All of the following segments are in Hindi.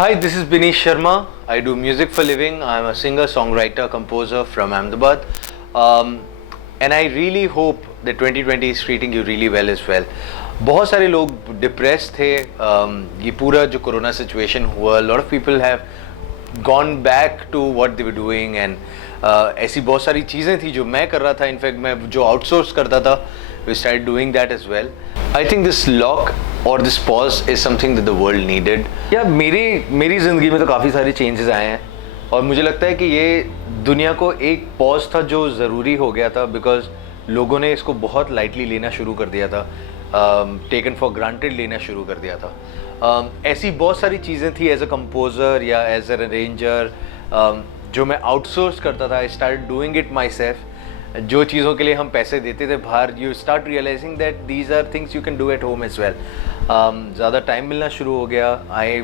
Hi, this is Binish Sharma. I do music for living. I'm a singer, songwriter, composer from Ahmedabad. Um, and I really hope that 2020 is treating you really well as well. बहुत सारे लोग डिप्रेस थे. ये पूरा जो कोरोना सिचुएशन हुआ, lot of people have gone back to what they were doing and ऐसी बहुत सारी चीज़ें थी जो मैं कर रहा था. इनफैक्ट मैं जो आउटसोर्स करता था, we started doing that as well. I think this lock or this pause is something that the world needed. या मेरी ज़िंदगी में तो काफ़ी सारे चेंजेस आए हैं और मुझे लगता है कि ये दुनिया को एक पॉज था जो ज़रूरी हो गया था, बिकॉज लोगों ने इसको बहुत लाइटली लेना शुरू कर दिया था, टेकन फॉर ग्रांटेड लेना शुरू कर दिया था. ऐसी बहुत सारी चीज़ें थी एज अ कंपोज़र या एज अ अरेंजर जो मैं आउटसोर्स करता था. I start doing it myself. जो चीज़ों के लिए हम पैसे देते थे बाहर, you start realising that these are things you can do at home as well. ज़्यादा टाइम मिलना शुरू हो गया. I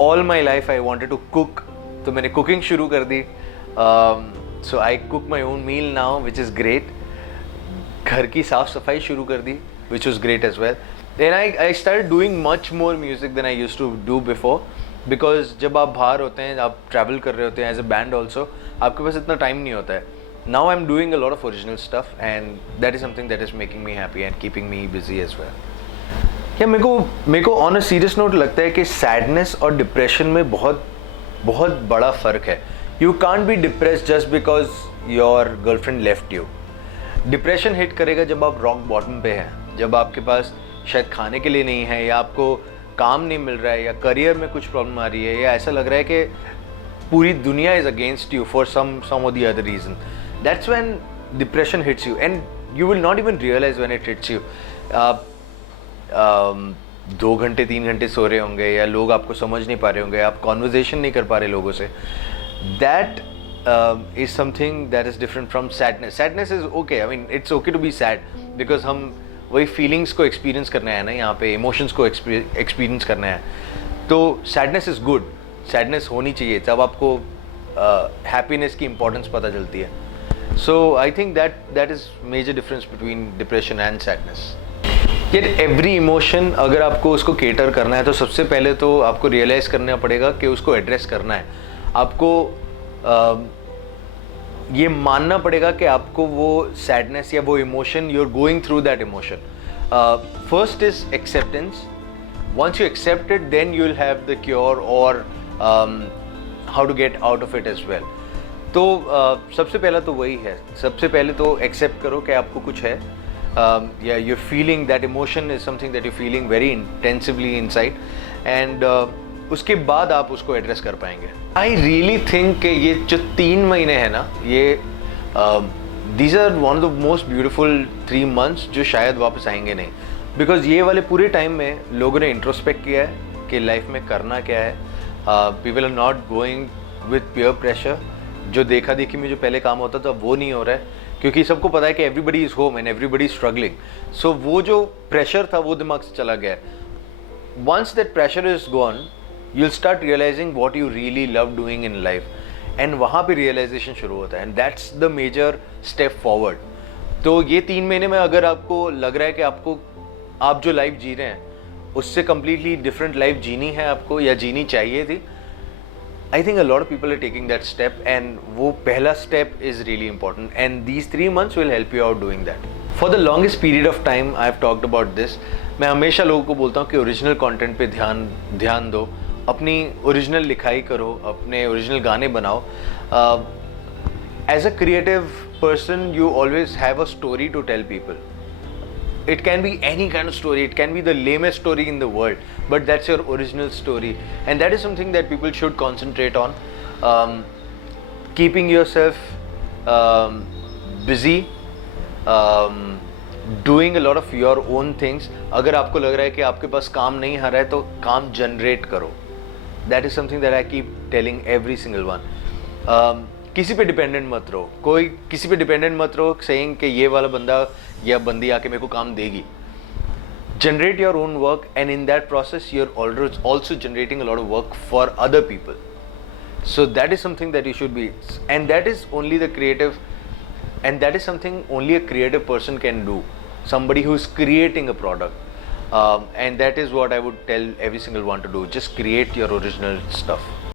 all my life I wanted to cook, तो मैंने कुकिंग शुरू कर दी. So I cook my own meal now, which is great. घर की साफ सफाई शुरू कर दी, which was great as well. Then I start doing much more music than I use to do before, because जब आप बाहर होते हैं, आप ट्रैवल कर रहे होते हैं एज अ बैंड ऑल्सो, आपके पास इतना टाइम नहीं होता है. Now I'm doing a lot of original stuff and that is something that is making me happy and keeping me busy as well. क्या मेरे को on a serious note लगता है कि sadness और depression में बहुत बहुत बड़ा फ़र्क है. You can't be depressed just because your girlfriend left you. Depression hit करेगा जब आप rock bottom पे हैं, जब आपके पास शायद खाने के लिए नहीं है, या आपको काम नहीं मिल रहा है, या करियर में कुछ प्रॉब्लम आ रही है, या ऐसा लग रहा है कि पूरी दुनिया is against you for some or the other reason. That's when depression hits you and you will not even realize when it hits you. आप 2 घंटे 3 घंटे सो रहे होंगे, या लोग आपको समझ नहीं पा रहे होंगे, आप कॉन्वर्जेशन नहीं कर पा रहे लोगों से. That is something that is different from sadness. Sadness is okay. I mean, it's okay to be sad because हम वही फीलिंग्स को एक्सपीरियंस करना है ना, यहाँ पे इमोशंस को एक्सपीरियंस करना है. तो सैडनेस इज़ गुड. सैडनेस होनी चाहिए, तब आपको हैप्पीनेस की इम्पोर्टेंस पता चलती है. So I think that is major difference between depression and sadness. Yet every emotion अगर आपको उसको cater करना है, तो सबसे पहले तो आपको realize करना पड़ेगा कि उसको address करना है. आपको ये मानना पड़ेगा कि आपको वो sadness या वो emotion, you're going through that emotion. First is acceptance. Once you accept it, then you'll have the cure or how to get out of it as well. तो सबसे पहला तो वही है. सबसे पहले तो एक्सेप्ट करो कि आपको कुछ है, या you're feeling that emotion is something that you feeling very intensively inside, and उसके बाद आप उसको एड्रेस कर पाएंगे. आई रियली थिंक कि ये जो 3 महीने हैं ना, ये these are one of the most beautiful 3 months जो शायद वापस आएंगे नहीं. बिकॉज ये वाले पूरे टाइम में लोगों ने इंट्रोस्पेक्ट किया है कि लाइफ में करना क्या है. People are not going with peer pressure. जो देखा देखी में जो पहले काम होता था वो नहीं हो रहा है, क्योंकि सबको पता है कि everybody is home and everybody is struggling. So वो जो प्रेशर था वो दिमाग से चला गया. Once that pressure is gone, you will start realising what you really love doing in life, and वहाँ पे रियलाइजेशन शुरू होता है, and that's the major step forward. तो ये 3 महीने में अगर आपको लग रहा है कि आप जो लाइफ जी रहे हैं उससे कम्प्लीटली डिफरेंट लाइफ जीनी है आपको, या जीनी चाहिए थी, I think a lot of people are taking that step, and वो पहला step is really important, and these 3 months will help you out doing that. For the longest period of time I have talked about this. मैं हमेशा लोगों को बोलता हूँ कि ओरिजिनल कंटेंट पे ध्यान दो, अपनी ओरिजिनल लिखाई करो, अपने ओरिजिनल गाने बनाओ. As a creative person you always have a story to tell people. It can be any kind of story. It can be the lamest story in the world, but that's your original story, and that is something that people should concentrate on. Keeping yourself busy, doing a lot of your own things. अगर आपको लग रहा है कि आपके पास काम नहीं आ रहा है, तो काम जनरेट करो. That is something that I keep telling every single one. किसी पे डिपेंडेंट मत रहो. किसी पे डिपेंडेंट मत रहो सेइंग कि ये वाला बंदा या बंदी आके मेरे को काम देगी. Generate your own work, and in that process you're also generating a lot of work for other people. So that is something that you should be, and that is only the creative, and that is something only a creative person can do. Somebody who is creating a product. And that is what I would tell every single one to do. Just create your original stuff.